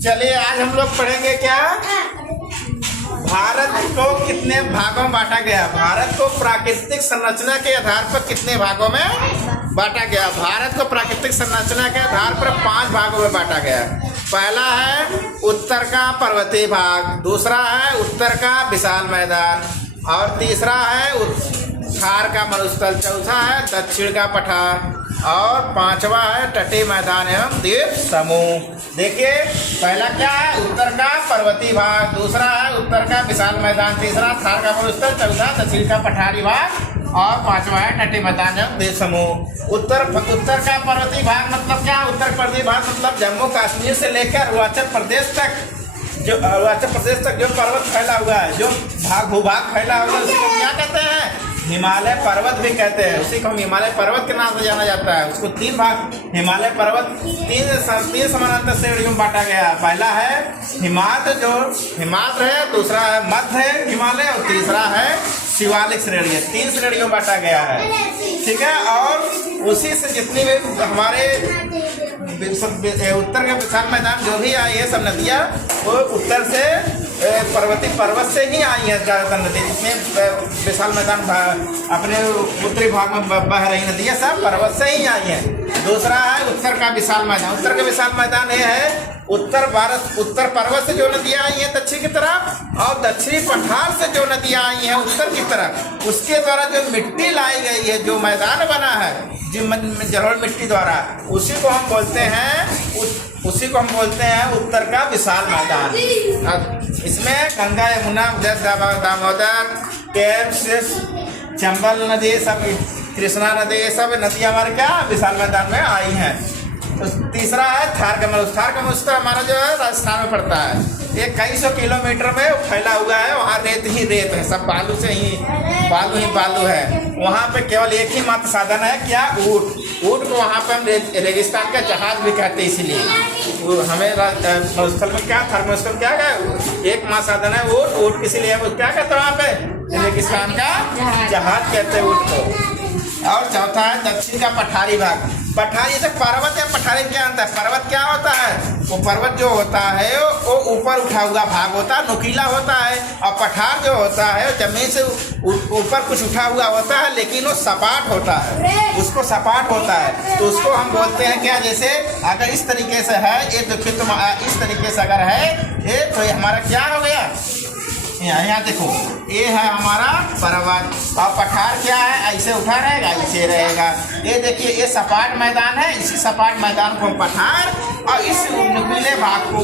चलिए आज हम लोग पढ़ेंगे क्या, भारत को कितने भागों में बांटा गया। भारत को प्राकृतिक संरचना के आधार पर कितने भागों में बांटा गया। भारत को प्राकृतिक संरचना के आधार पर 5 भागों में बांटा गया। पहला है उत्तर का पर्वतीय भाग, दूसरा है उत्तर का विशाल मैदान, और तीसरा है थार का मरुस्थल, चौथा है दक्षिण का पठार, और पांचवा है तटीय मैदान एवं द्वीप समूह। देखिए पहला क्या है, उत्तर का पर्वतीय भाग, दूसरा है उत्तर का विशाल मैदान, तीसरा थार का मरुस्थल, चौथा दक्षिण का पठारी भाग, और पांचवा है तटीय मैदान एवं द्वीप समूह। उत्तर का पर्वतीय भाग मतलब क्या, उत्तर पर्वतीय भाग मतलब जम्मू कश्मीर से लेकर अरुणाचल प्रदेश तक जो पर्वत फैला हुआ है, जो भूभाग फैला हुआ है, उसको क्या कहते हैं, हिमालय पर्वत भी कहते हैं। उसी को हम हिमालय पर्वत के नाम से जाना जाता है। उसको 3 भाग हिमालय पर्वत तीन समानांतर श्रेणियों में बांटा गया। पहला है हिमाद्र है, दूसरा है मध्य हिमालय, और तीसरा है शिवालिक श्रेणी। 3 श्रेणियों में बांटा गया है, ठीक है। और उसी से जितनी भी हमारे उत्तर के विशाल मैदान जो भी आई है सब नदियाँ वो उत्तर से पर्वत से ही आई है। ज़्यादातर नदी जितने विशाल मैदान अपने उत्तरी भाग में बह रही नदियाँ सब पर्वत से ही आई हैं। दूसरा है उत्तर का विशाल मैदान। उत्तर का विशाल मैदान ये है उत्तर पर्वत से जो नदियाँ आई हैं दक्षिण की तरफ, और दक्षिणी पठार से जो नदियाँ आई हैं उत्तर की तरफ, उसके द्वारा जो मिट्टी लाई गई है, जो मैदान बना है जलोढ़ मिट्टी द्वारा, उसी को हम बोलते हैं उत्तर का विशाल मैदान। इसमें गंगा, यमुना, दामोदर, चंबल नदी, सब कृष्णा नदी, सब नदियाँ हमारे क्या विशाल मैदान में आई हैं। तो तीसरा है थार का मरुस्थल हमारा जो है राजस्थान में पड़ता है। ये कई सौ किलोमीटर में फैला हुआ है। वहाँ रेत ही रेत है, सब बालू है। वहाँ पे केवल एक ही मात्र साधन है क्या, ऊँट को वहाँ पे हम रेगिस्तान का जहाज भी कहते हैं। इसीलिए हमें मरुस्थल में क्या, थार मरुस्थल क्या है, एक मात्र साधन है ऊँट, इसीलिए क्या कहते हैं वहाँ पे रेगिस्तान का जहाज कहते हैं ऊँट को। और चौथा है दक्षिण का पठारी भाग। पठारी से पर्वत या पठारी क्या अंतर है। पर्वत क्या होता है, वो पर्वत जो होता है वो ऊपर उठा हुआ भाग होता है, नुकीला होता है, और पठार जो होता है जमीन से ऊपर कुछ उठा हुआ होता है, लेकिन वो सपाट होता है, उसको सपाट होता है। तो उसको हम बोलते हैं क्या, जैसे अगर इस तरीके से है ये, देखिए तुम इस तरीके से अगर है ये, तो ये हमारा क्या हो गया, यहाँ देखो ये है हमारा पर्वत, और पठार क्या है, ऐसे उठा रहेगा ऐसे रहेगा। ये देखिए ये सपाट मैदान है, इसी सपाट मैदान को हम पठार, और इस नुकीले भाग को